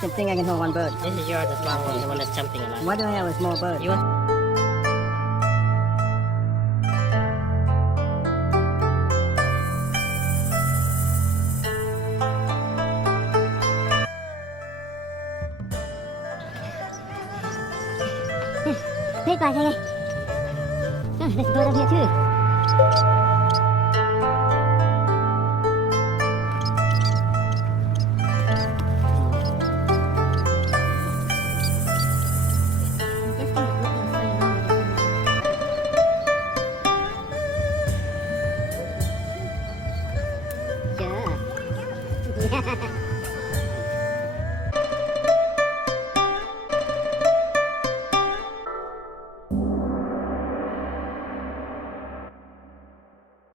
can think I can hold one bird. This is yours, the small one, the one that's jumping a lot. Why do I have a small bird? You want? Big bite, hey. Oh, there's a bird up here too. Sure. Yeah.